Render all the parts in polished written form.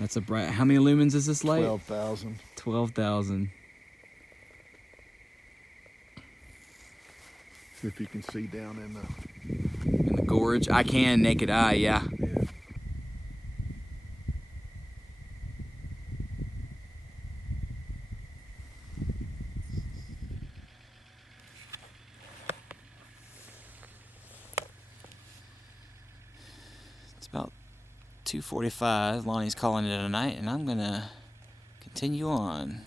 That's a bright. How many lumens is this light? 12,000. 12,000. See if you can see down in the Gorge. I can, naked eye, yeah. It's about 2:45. Lonnie's calling it a night, and I'm gonna continue on.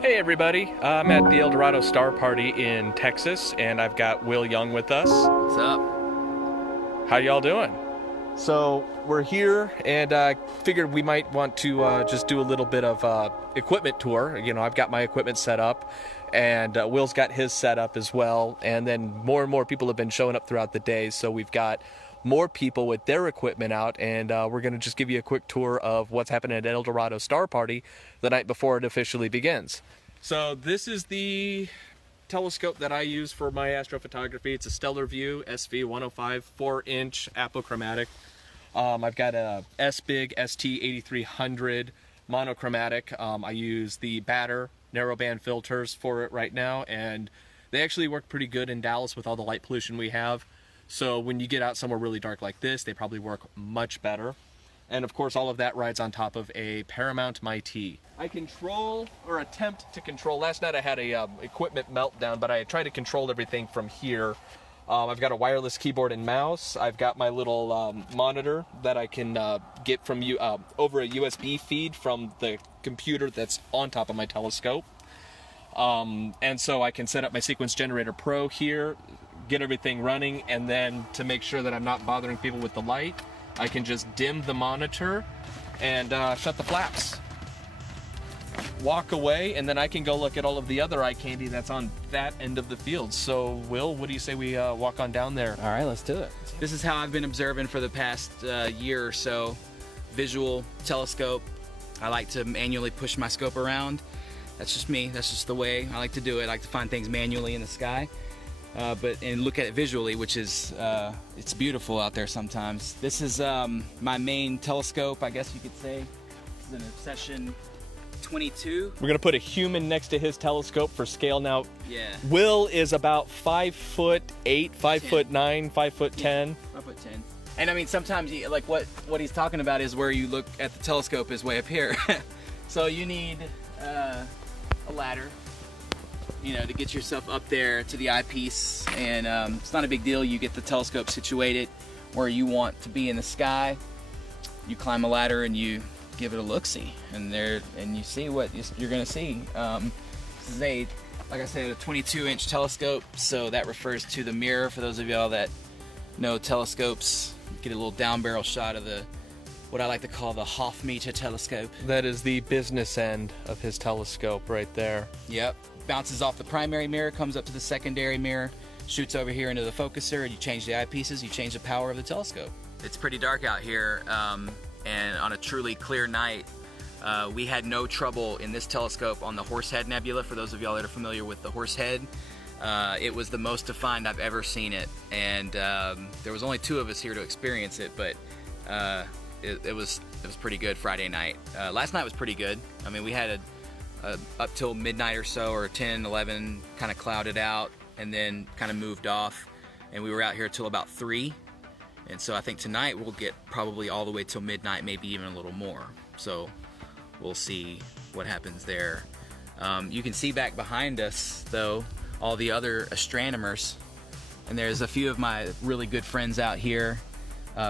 Hey everybody, I'm at the Eldorado Star Party in Texas, and I've got Will Young with us. What's up? How y'all doing? So we're here, and I figured we might want to just do a little bit of equipment tour. You know, I've got my equipment set up, and Will's got his set up as well, and then more and more people have been showing up throughout the day, so we've got more people with their equipment out, and we're going to just give you a quick tour of what's happening at Eldorado Star Party the night before it officially begins. So this is the telescope that I use for my astrophotography. It's a Stellar View SV 105 4-inch apochromatic. I've got a S-Big ST 8300 monochromatic. I use the Batter narrowband filters for it right now, and they actually work pretty good in Dallas with all the light pollution we have. So when you get out somewhere really dark like this, they probably work much better. And of course, all of that rides on top of a Paramount MyT. I control, or attempt to control, last night I had a equipment meltdown, but I tried to control everything from here. I've got a wireless keyboard and mouse. I've got my little monitor that I can get from you over a USB feed from the computer that's on top of my telescope. And so I can set up my Sequence Generator Pro here, get everything running, and then to make sure that I'm not bothering people with the light, I can just dim the monitor and shut the flaps. Walk away, and then I can go look at all of the other eye candy that's on that end of the field. So, Will, what do you say we walk on down there? All right, let's do it. This is how I've been observing for the past year or so. Visual telescope. I like to manually push my scope around. That's just me. That's just the way I like to do it. I like to find things manually in the sky. And look at it visually, which is, it's beautiful out there sometimes. This is my main telescope, I guess you could say. This is an Obsession 22. We're gonna put a human next to his telescope for scale now. Yeah. Will is about 5'8", 5'9", 5'10". 5'10". And I mean, sometimes like what he's talking about is where you look at the telescope is way up here. So you need a ladder, you know, to get yourself up there to the eyepiece, and it's not a big deal. You get the telescope situated where you want to be in the sky. You climb a ladder and you give it a look-see, and you see what you're gonna see. This is like I said, a 22-inch telescope, so that refers to the mirror. For those of y'all that know telescopes, get a little down barrel shot of what I like to call the half-meter telescope. That is the business end of his telescope right there. Yep. Bounces off the primary mirror, comes up to the secondary mirror, shoots over here into the focuser, and you change the eyepieces, you change the power of the telescope. It's pretty dark out here, and on a truly clear night, We had no trouble in this telescope on the Horsehead Nebula. For those of y'all that are familiar with the Horsehead, it was the most defined I've ever seen it, and there was only 2 of us here to experience it, but it was pretty good Friday night. Last night was pretty good. I mean, we had a up till midnight or so, or 10, 11, kind of clouded out, and then kind of moved off, and we were out here till about 3. And so I think tonight we'll get probably all the way till midnight, maybe even a little more. So we'll see what happens there. You can see back behind us, though, all the other astronomers. And there's a few of my really good friends out here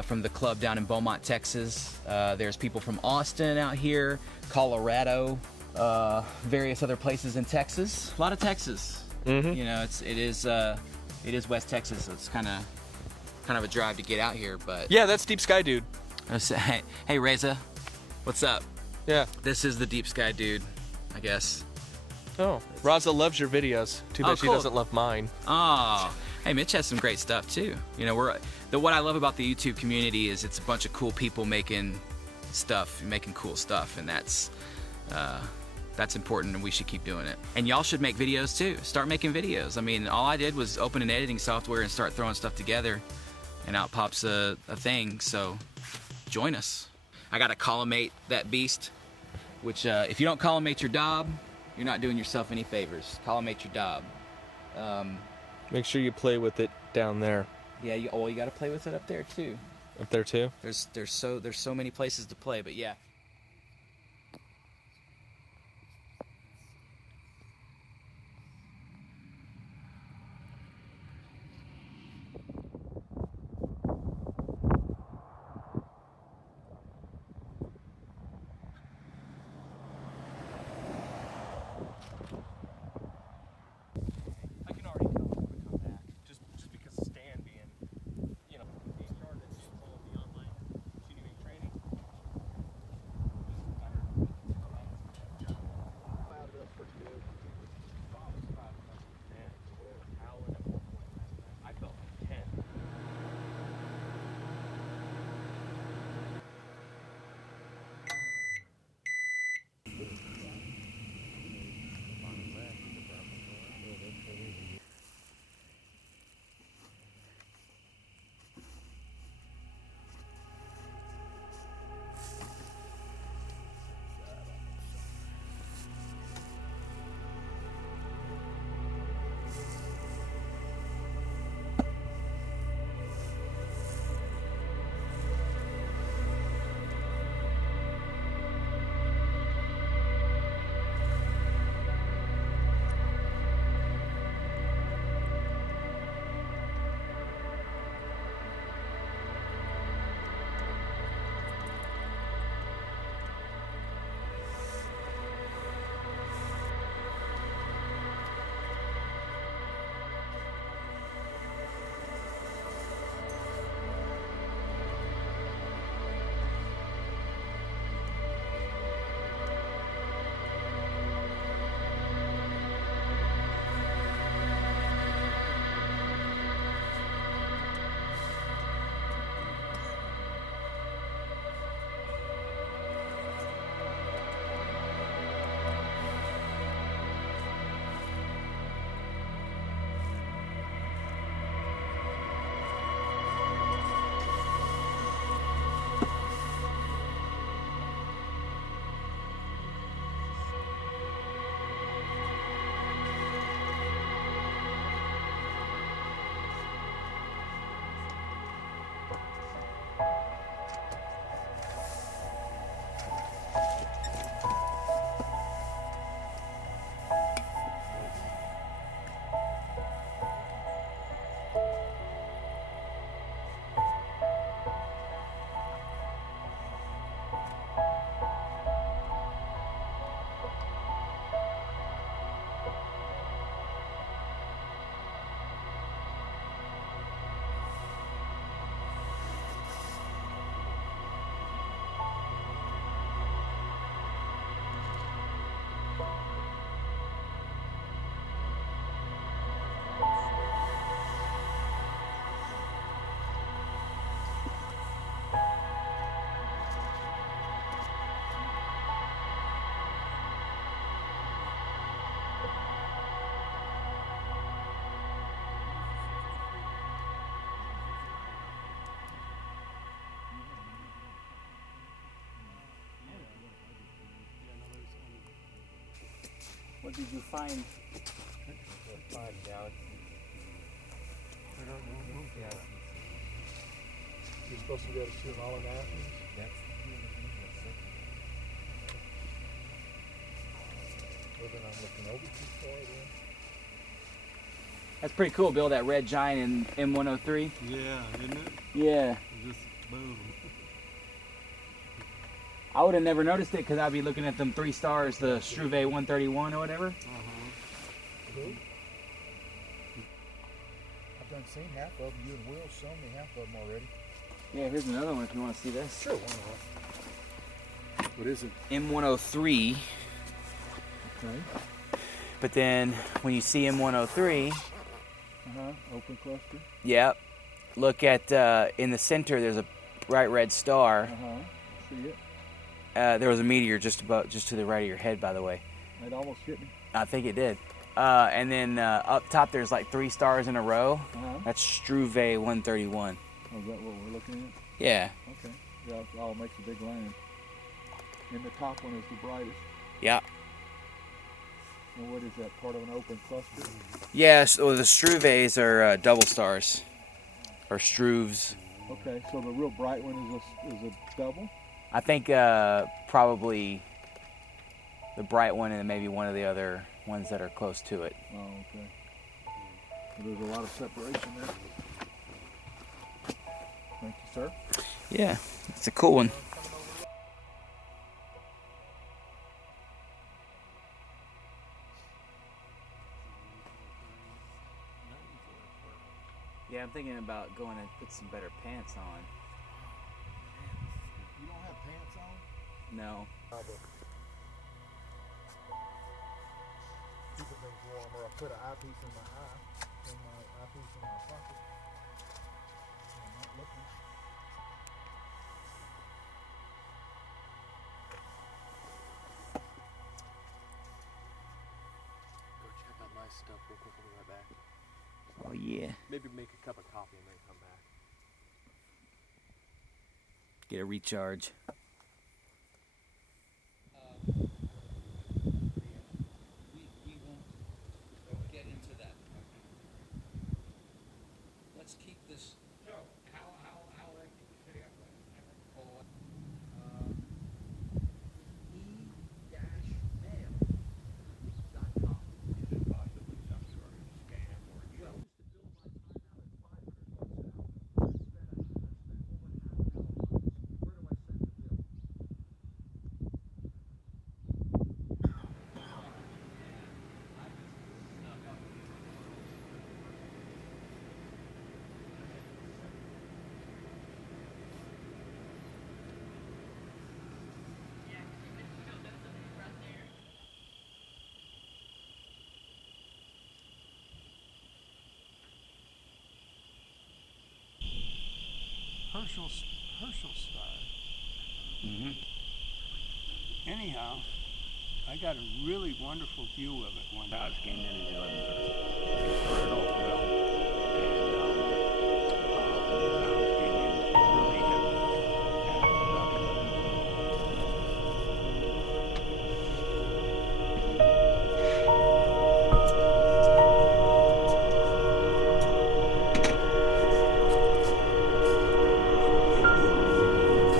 from the club down in Beaumont, Texas. There's people from Austin out here, Colorado, various other places in Texas. A lot of Texas. Mm-hmm. You know, it is West Texas, so it's kind of a drive to get out here, but Yeah, that's Deep Sky Dude. hey Reza, what's up? Yeah. This is the Deep Sky Dude, I guess. Oh, Raza loves your videos. Too bad she cool. doesn't love mine. Oh, hey, Mitch has some great stuff too. You know, what I love about the YouTube community is it's a bunch of cool people making cool stuff, and that's important, and we should keep doing it. And y'all should make videos too. Start making videos. I mean, all I did was open an editing software and start throwing stuff together, and out pops a thing. So join us. I gotta collimate that beast, which if you don't collimate your daub, you're not doing yourself any favors. Collimate your daub. Make sure you play with it down there. Yeah, you gotta play with it up there too. Up there too? There's so many places to play, but yeah. did you find? Five galaxies. I don't know. Galaxies. You're supposed to be able to see them all in Athens? That's Well, then I'm looking over too far then. That's pretty cool, Bill. That red giant in M103. Yeah, isn't it? Yeah. Just boom. I would have never noticed it because I'd be looking at them 3 stars, the Struve 131 or whatever. Cool. I've done seen half of them. You and Will shown me half of them already. Yeah, here's another one if you want to see this. Sure, why not? What is it? M103. Okay. But then when you see M103, Open cluster. yep, look at in the center. There's a bright red star. See it? There was a meteor just to the right of your head, by the way. It almost hit me. I think it did. And then up top, there's like 3 stars in a row. That's Struve 131. Oh, is that what we're looking at? Yeah. Okay. Yeah, it all makes a big line. And the top one is the brightest. Yeah. And what is that, part of an open cluster? Yes. Well, the Struves are double stars, or Struves. Okay, so the real bright one is a double? I think probably the bright one and then maybe one of the other ones that are close to it. Oh, okay. So there's a lot of separation there. Thank you, sir. Yeah, it's a cool one. Yeah, I'm thinking about going and put some better pants on. You don't have pants on? No. Keeping things warmer. I put an eyepiece in my eye, and my eyepiece in my pocket. I'm not looking. Go check out my stuff real quick. I'll be right back. Oh yeah. Maybe make a cup of coffee and then come back. Get a recharge. We won't get into that. Let's keep this. So, how late did you stay up last night? e-mail.com. Is it possibly some sort of scam or you used to bill my time out at $500 an hour. I spent over half an hour on this. Where do I send the bill? Herschel star. Anyhow, I got a really wonderful view of it one day. Came in at 11:30. Started off well, and came in really heavy at about 11.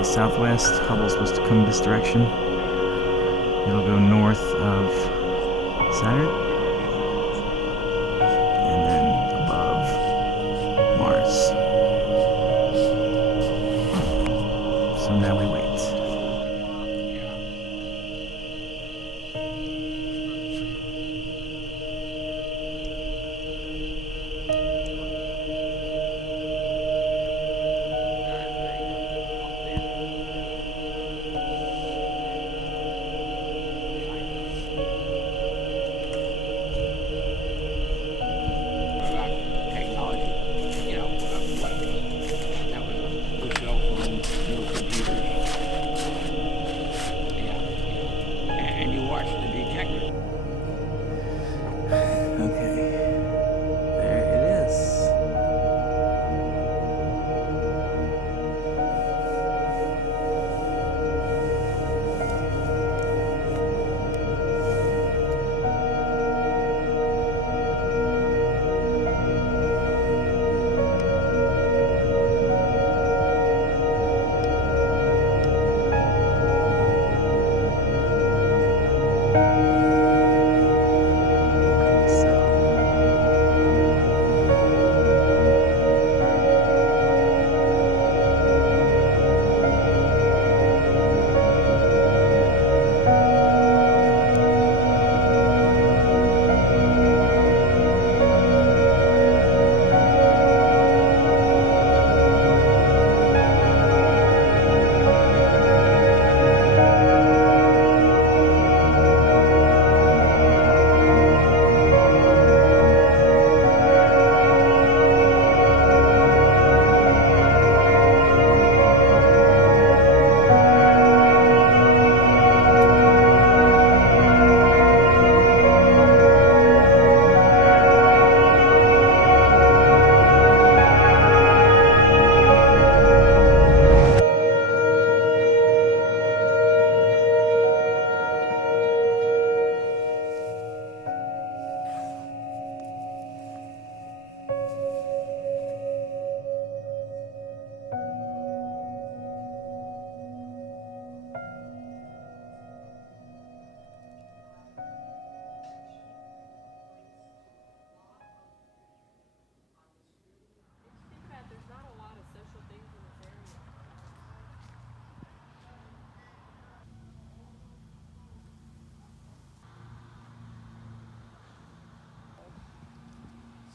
Southwest. Hubble's supposed to come this direction. It'll go north of Saturn and then above Mars. So now we wait.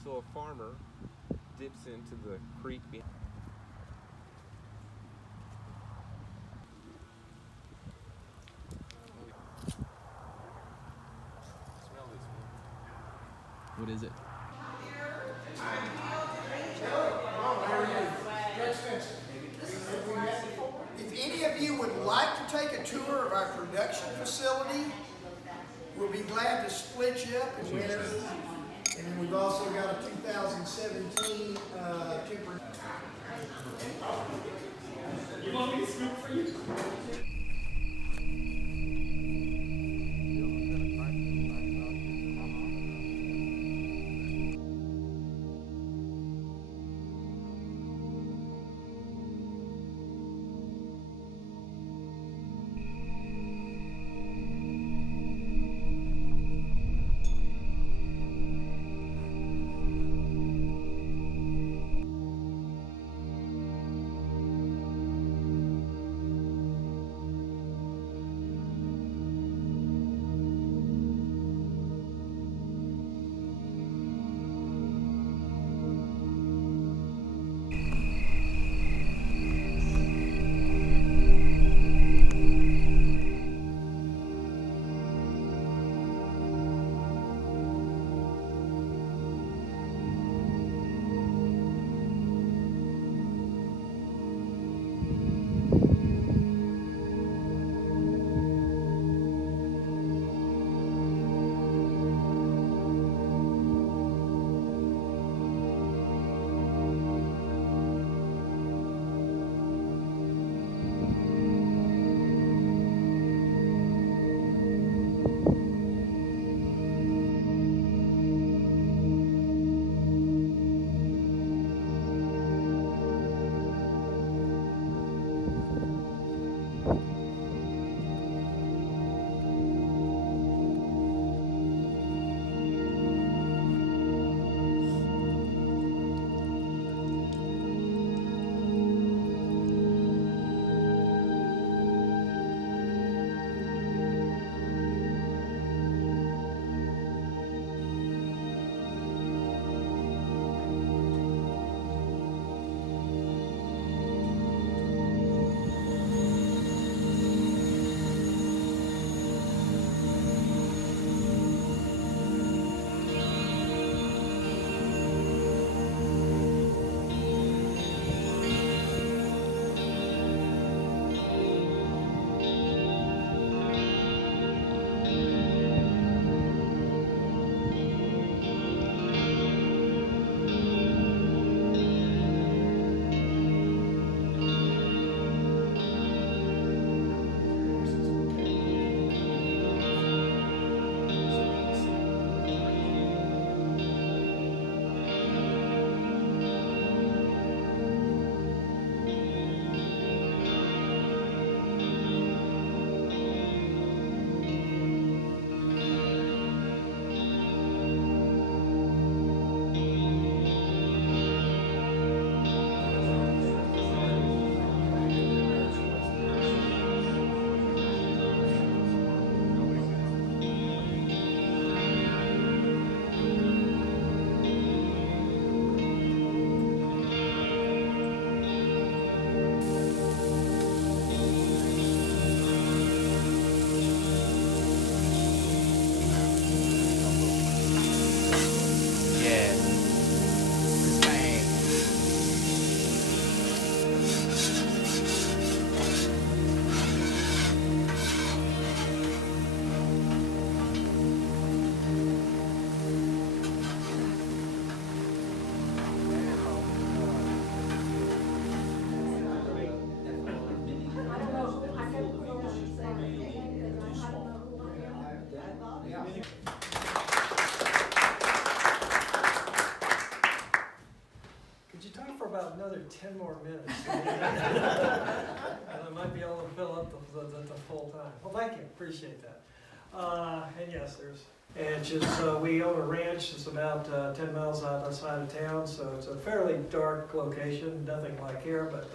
So a farmer dips into the creek behind. Smell this one. What is it? If any of you would like to take a tour of our production facility, we'll be glad to split you up in winter. And then we've also got a 2017 temporary. You want me to scoop for you? about another 10 more minutes. And I might be able to fill up the full time. Well, thank you, appreciate that. And yes, we own a ranch. It's about 10 miles outside of town, so it's a fairly dark location, nothing like here, but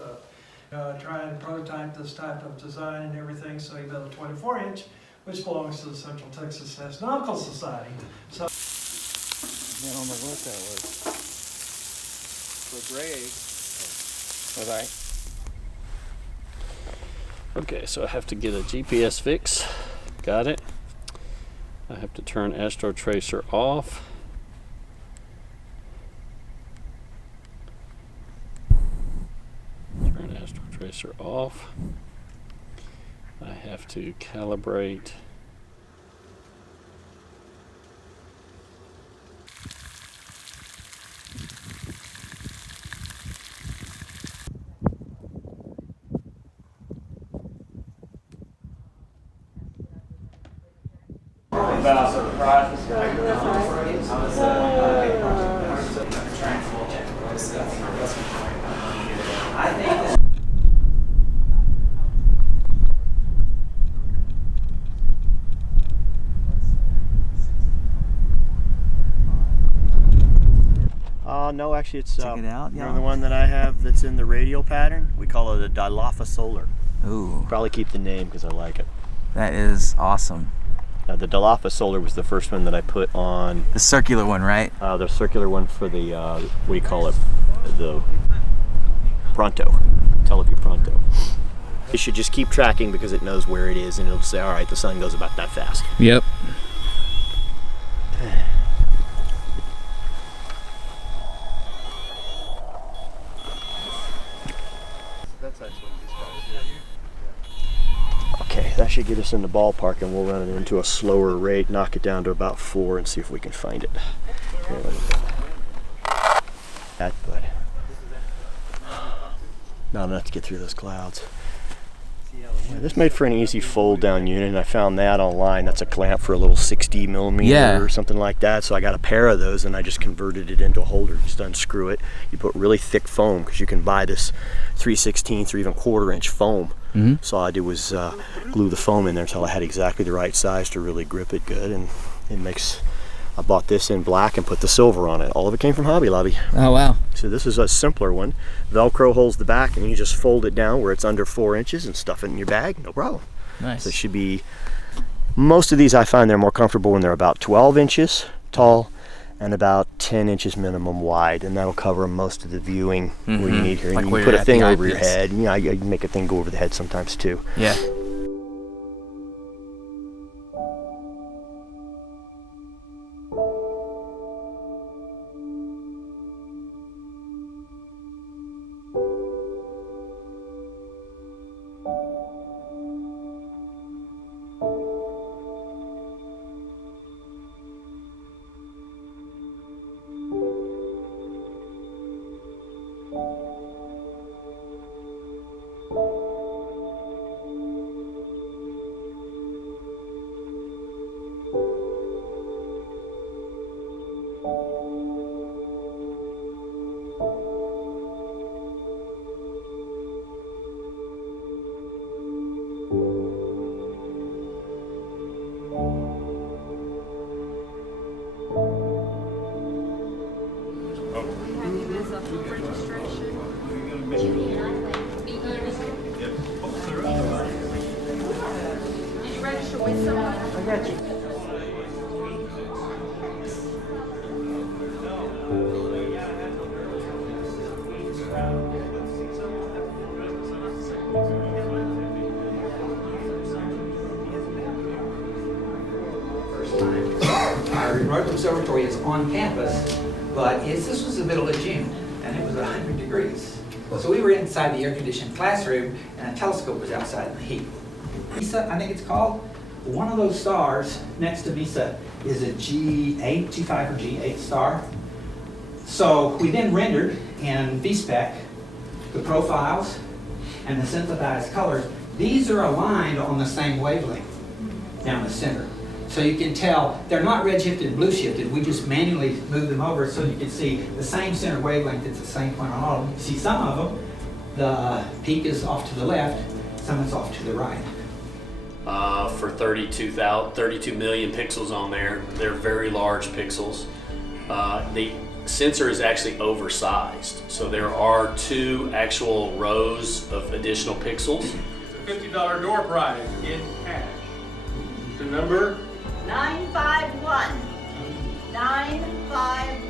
try and prototype this type of design and everything, so you built a 24-inch, which belongs to the Central Texas Astronomical Society. So I don't know what that was. So Greg. Was I? Okay, so I have to get a GPS fix. Got it. I have to turn Astro Tracer off. Turn Astro Tracer off. I have to calibrate. No, actually it's Check it out, you yeah. know, the one that I have that's in the radial pattern. We call it a Dilopha Solar. Ooh, Probably keep the name because I like it. that is awesome. The Dilopha Solar was the first one that I put on. The circular one, right? The circular one for the, what do you call it? The Pronto, Teleview Pronto. It should just keep tracking because it knows where it is and it'll say, all right, the sun goes about that fast. Yep. Okay, that should get us in the ballpark and we'll run it into a slower rate, knock it down to about 4 and see if we can find it. Here, let me go. That, but not enough to get through those clouds. Yeah, this made for an easy fold down unit, and I found that online. That's a clamp for a little 60 millimeter or something like that. So I got a pair of those and I just converted it into a holder. Just unscrew it. You put really thick foam because you can buy this 3/16 or even 1/4 inch foam. So all I did was glue the foam in there until I had exactly the right size to really grip it good, and it makes. I bought this in black and put the silver on it. All of it came from Hobby Lobby. Oh wow. So this is a simpler one. Velcro holds the back and you just fold it down where it's under 4 inches and stuff it in your bag, no problem. Nice. So it should be, most of these I find they're more comfortable when they're about 12 inches tall and about 10 inches minimum wide, and that'll cover most of the viewing where you need here. And Like you where can put you're a at thing the over your eyepiece. head. You know, you can make a thing go over the head sometimes too. Yeah. Our remote observatory is on campus, but this was the middle of June, and it was 100 degrees. So we were inside the air-conditioned classroom, and a telescope was outside in the heat. Mesa, I think it's called. One of those stars next to Mesa is a G8, G5 or G8 star. So we then rendered in VSpec the profiles and the synthesized colors. These are aligned on the same wavelength down the center. So you can tell they're not redshifted and blue shifted. We just manually move them over so you can see the same center wavelength at the same point on all of them. You see some of them, the peak is off to the left, some is off to the right. For 32 million pixels on there, they're very large pixels. The sensor is actually oversized, so there are 2 actual rows of additional pixels. $50 door prize in cash. The number 951. 951.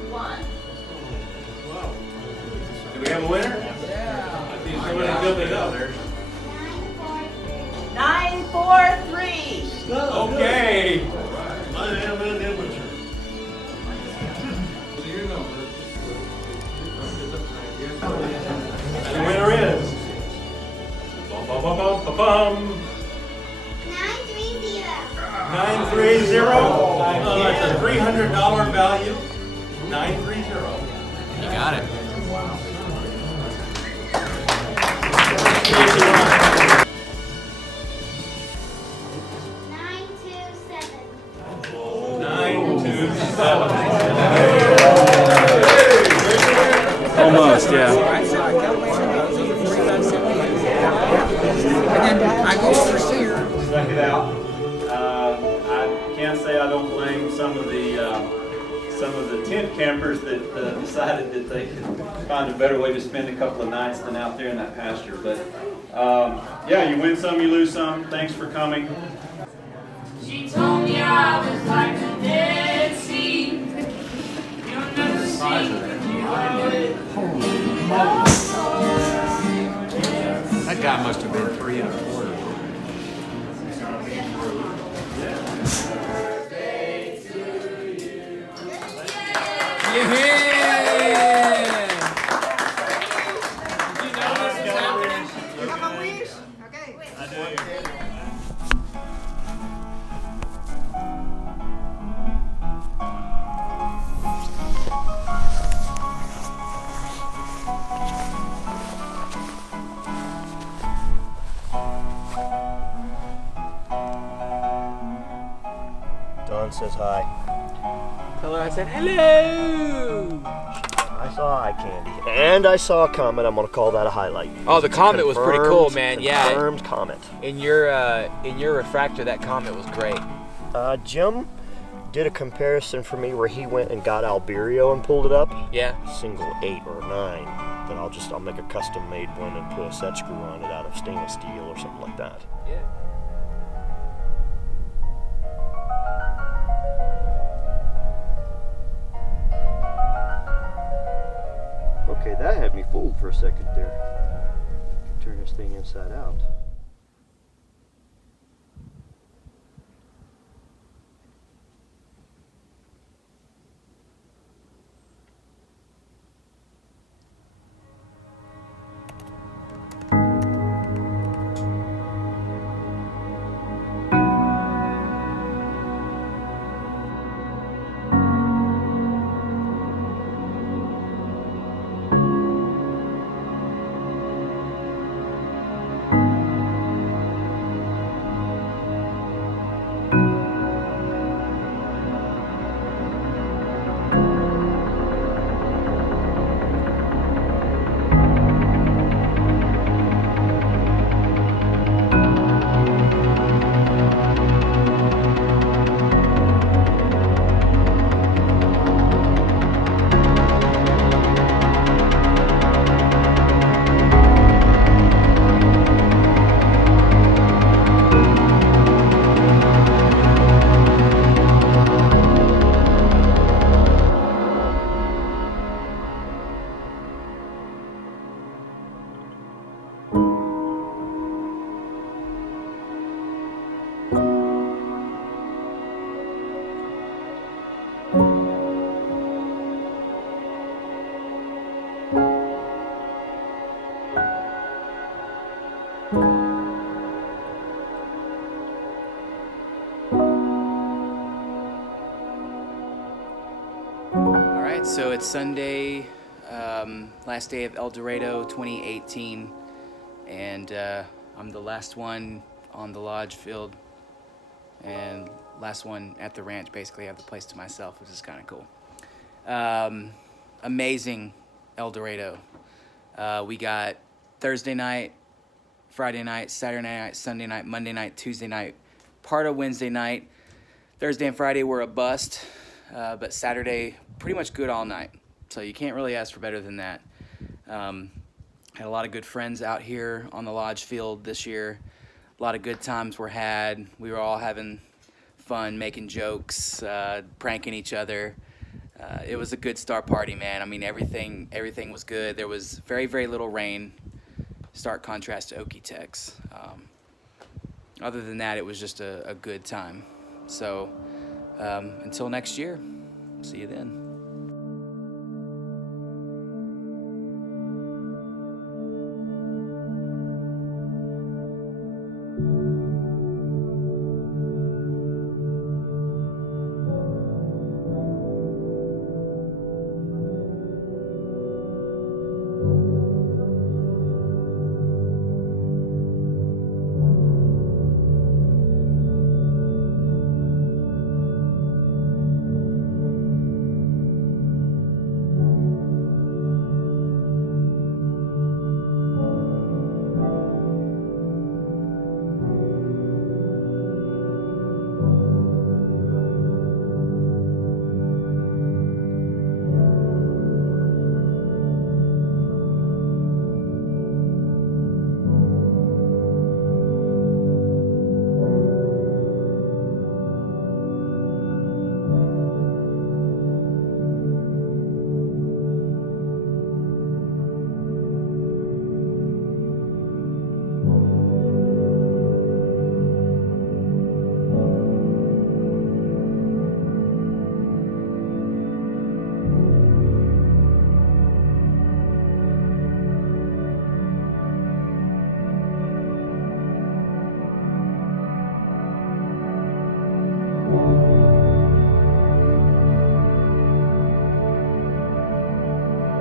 $300 value, 930. You got it. Wow. 927. Almost, yeah. And then I go overseas. Stuck it out. I can't say I don't blame some of the tent campers that decided that they could find a better way to spend a couple of nights than out there in that pasture. But yeah, you win some, you lose some. Thanks for coming. She told me I was like the Dead Sea. You'll never see That guy must have been 3 1/4. Dawn says hi. Tell her I said hello. I saw eye candy. And I saw a comment. I'm going to call that a highlight. Oh, the comment was pretty cool, man. Yeah. Confirmed comment. In your refractor, that comment was great. Jim did a comparison for me where he went and got Alberio and pulled it up. Yeah. Single 8 or 9. Then I'll make a custom made one and put a set screw on it out of stainless steel or something like that. Yeah. Okay, that had me fooled for a second there. Turn this thing inside out. So it's Sunday, last day of Eldorado 2018, and I'm the last one on the lodge field and last one at the ranch. Basically, I have the place to myself, which is kind of cool. Amazing Eldorado. We got Thursday night, Friday night, Saturday night, Sunday night, Monday night, Tuesday night, part of Wednesday night. Thursday and Friday were a bust, but Saturday pretty much good all night. So you can't really ask for better than that. Had a lot of good friends out here on the lodge field this year. A lot of good times were had. We were all having fun, making jokes, pranking each other. It was a good Star Party, man. I mean, everything was good. There was very, very little rain. Stark contrast to Okie-Tex. Other than that, it was just a good time. So until next year, see you then.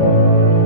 Thank